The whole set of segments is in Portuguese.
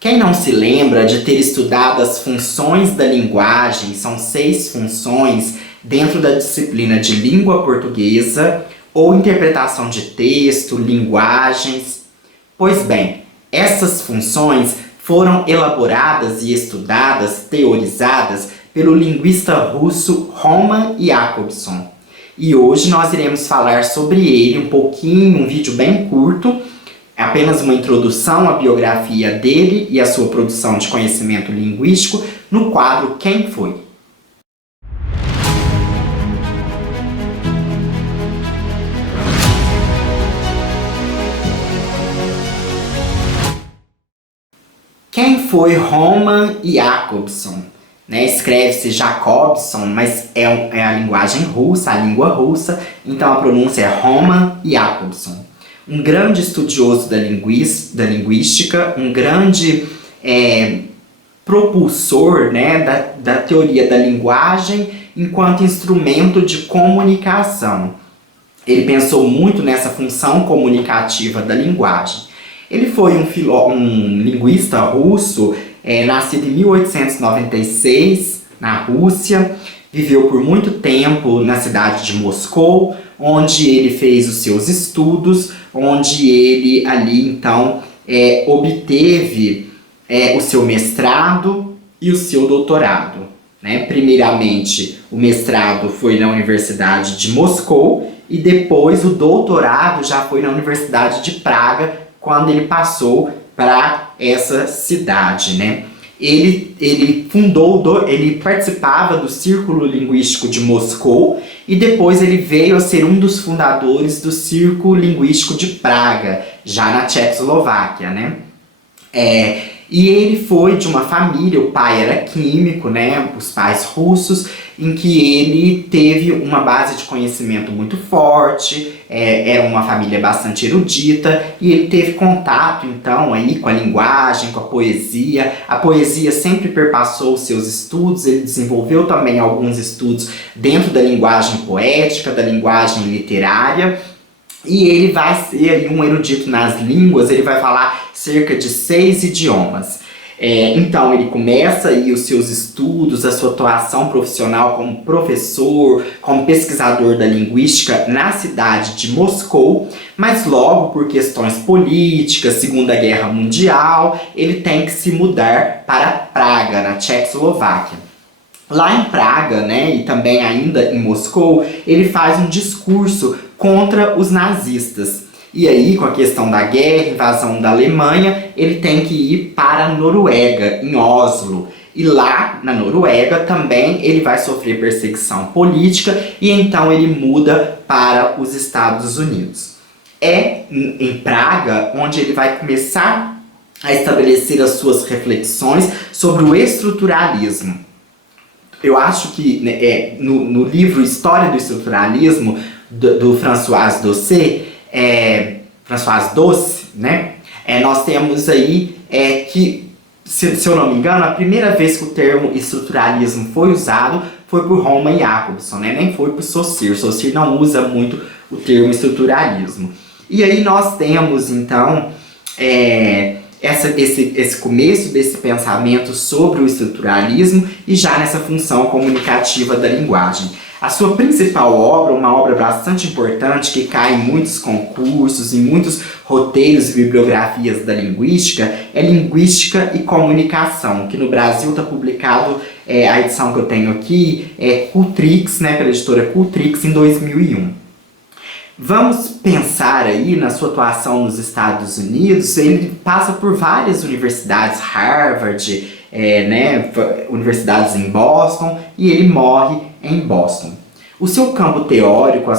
Quem não se lembra de ter estudado as funções da linguagem, são 6 funções dentro da disciplina de língua portuguesa ou interpretação de texto, linguagens? Pois bem, essas funções foram elaboradas e estudadas, teorizadas pelo linguista russo Roman Jakobson. E hoje nós iremos falar sobre ele um pouquinho, um vídeo bem curto, apenas uma introdução à biografia dele e à sua produção de conhecimento linguístico no quadro Quem Foi? Quem foi Roman Jakobson? Escreve-se Jacobson, mas é a linguagem russa, a língua russa, então a pronúncia é Roman Jakobson. Um grande estudioso da linguística, um grande propulsor da teoria da linguagem enquanto instrumento de comunicação. Ele pensou muito nessa função comunicativa da linguagem. Ele foi um linguista russo, nascido em 1896, na Rússia, viveu por muito tempo na cidade de Moscou, onde ele fez os seus estudos, onde ele ali então obteve o seu mestrado e o seu doutorado. Primeiramente, o mestrado foi na Universidade de Moscou e depois o doutorado já foi na Universidade de Praga, quando ele passou para essa cidade, Ele participava do Círculo Linguístico de Moscou e depois ele veio a ser um dos fundadores do Círculo Linguístico de Praga, já na Tchecoslováquia, E ele foi de uma família, o pai era químico, os pais russos, em que ele teve uma base de conhecimento muito forte, era uma família bastante erudita, e ele teve contato, então, aí, com a linguagem, com a poesia. A poesia sempre perpassou os seus estudos, ele desenvolveu também alguns estudos dentro da linguagem poética, da linguagem literária, e ele vai ser aí um erudito nas línguas, ele vai falar cerca de 6 idiomas. Então ele começa aí os seus estudos, a sua atuação profissional como professor, como pesquisador da linguística na cidade de Moscou, mas logo por questões políticas, Segunda Guerra Mundial, ele tem que se mudar para Praga, na Tchecoslováquia. Lá em Praga, e também ainda em Moscou, ele faz um discurso contra os nazistas. E aí, com a questão da guerra, invasão da Alemanha, ele tem que ir para a Noruega, em Oslo. E lá, na Noruega, também ele vai sofrer perseguição política e então ele muda para os Estados Unidos. É em Praga onde ele vai começar a estabelecer as suas reflexões sobre o estruturalismo. Eu acho que no livro História do Estruturalismo, do François Doce, nós temos aí que, se eu não me engano, a primeira vez que o termo estruturalismo foi usado foi por Roman Jakobson, nem foi por Saussure. Saussure não usa muito o termo estruturalismo. E aí nós temos, então, esse começo desse pensamento sobre o estruturalismo e já nessa função comunicativa da linguagem. A sua principal obra, uma obra bastante importante que cai em muitos concursos, em muitos roteiros e bibliografias da linguística, é Linguística e Comunicação, que no Brasil está publicado, a edição que eu tenho aqui, Cultrix, pela editora Cultrix, em 2001. Vamos pensar aí na sua atuação nos Estados Unidos. Ele passa por várias universidades, Harvard, universidades em Boston, e ele morre em Boston. O seu campo teórico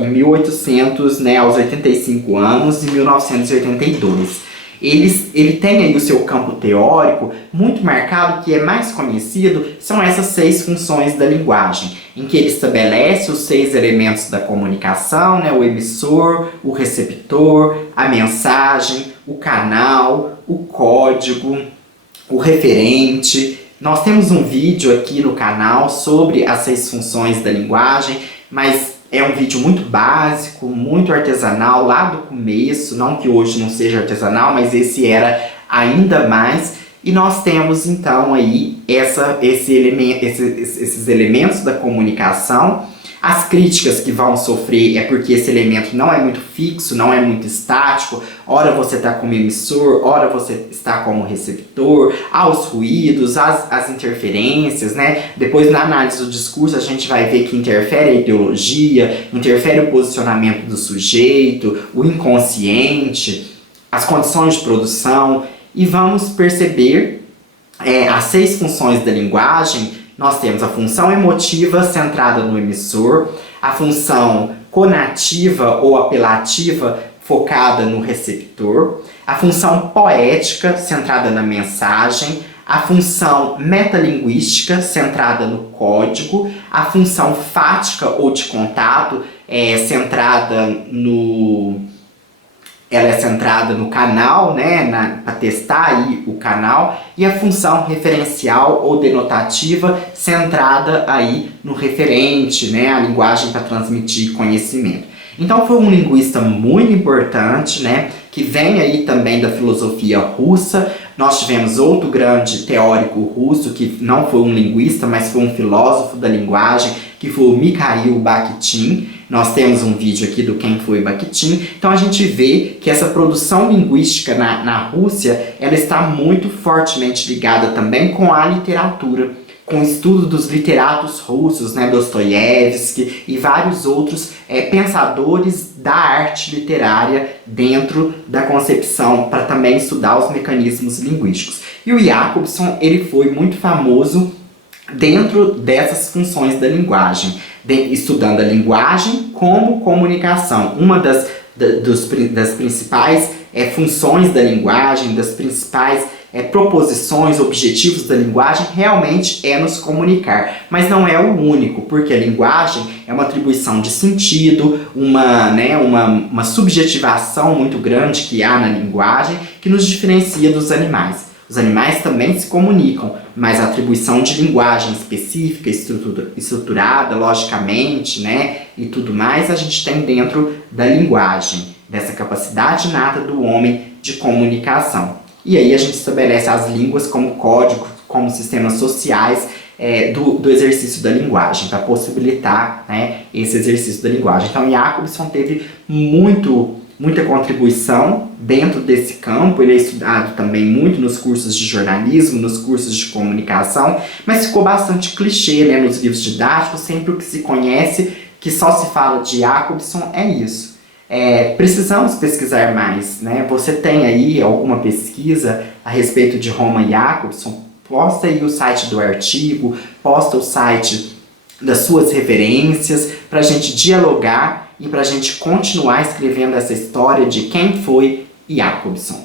em 1800, aos 85 anos, em 1982. Ele tem aí o seu campo teórico muito marcado, que é mais conhecido, são essas 6 funções da linguagem, em que ele estabelece os 6 elementos da comunicação, o emissor, o receptor, a mensagem, o canal, o código, o referente. Nós temos um vídeo aqui no canal sobre as 6 funções da linguagem, mas é um vídeo muito básico, muito artesanal, lá do começo, não que hoje não seja artesanal, mas esse era ainda mais. E nós temos então aí esses elementos da comunicação. As críticas que vão sofrer é porque esse elemento não é muito fixo, não é muito estático. Ora você está como emissor, ora você está como receptor, aos ruídos, às interferências, né? Depois na análise do discurso a gente vai ver que interfere a ideologia, interfere o posicionamento do sujeito, o inconsciente, as condições de produção, e vamos perceber as 6 funções da linguagem. Nós temos a função emotiva centrada no emissor, a função conativa ou apelativa focada no receptor, a função poética centrada na mensagem, a função metalinguística centrada no código, a função fática ou de contato ela é centrada no canal, né, para testar aí o canal, e a função referencial ou denotativa centrada aí no referente, né, a linguagem para transmitir conhecimento. Então foi um linguista muito importante, né, que vem aí também da filosofia russa. Nós tivemos outro grande teórico russo, que não foi um linguista, mas foi um filósofo da linguagem, que foi o Mikhail Bakhtin. Nós temos um vídeo aqui do quem foi Bakhtin. Então a gente vê que essa produção linguística na Rússia, ela está muito fortemente ligada também com a literatura, com o estudo dos literatos russos, né, Dostoiévski e vários outros pensadores da arte literária dentro da concepção, para também estudar os mecanismos linguísticos. E o Jacobson, ele foi muito famoso dentro dessas funções da linguagem, estudando a linguagem como comunicação. Uma das principais funções da linguagem, das principais proposições, objetivos da linguagem, realmente é nos comunicar. Mas não é o único, porque a linguagem é uma atribuição de sentido, uma subjetivação muito grande que há na linguagem, que nos diferencia dos animais. Os animais também se comunicam, mas a atribuição de linguagem específica, estruturada, logicamente, né, e tudo mais, a gente tem dentro da linguagem, dessa capacidade inata do homem de comunicação. E aí a gente estabelece as línguas como código, como sistemas sociais do exercício da linguagem, para possibilitar, né, esse exercício da linguagem. Então Jacobson teve muita contribuição dentro desse campo. Ele é estudado também muito nos cursos de jornalismo, nos cursos de comunicação, mas ficou bastante clichê, né, nos livros didáticos. Sempre o que se conhece, que só se fala de Jacobson, é isso. Precisamos pesquisar mais, né? Você tem aí alguma pesquisa a respeito de Roman Jacobson? Posta aí o site do artigo, posta o site das suas referências, para a gente dialogar e para a gente continuar escrevendo essa história de quem foi Jacobson.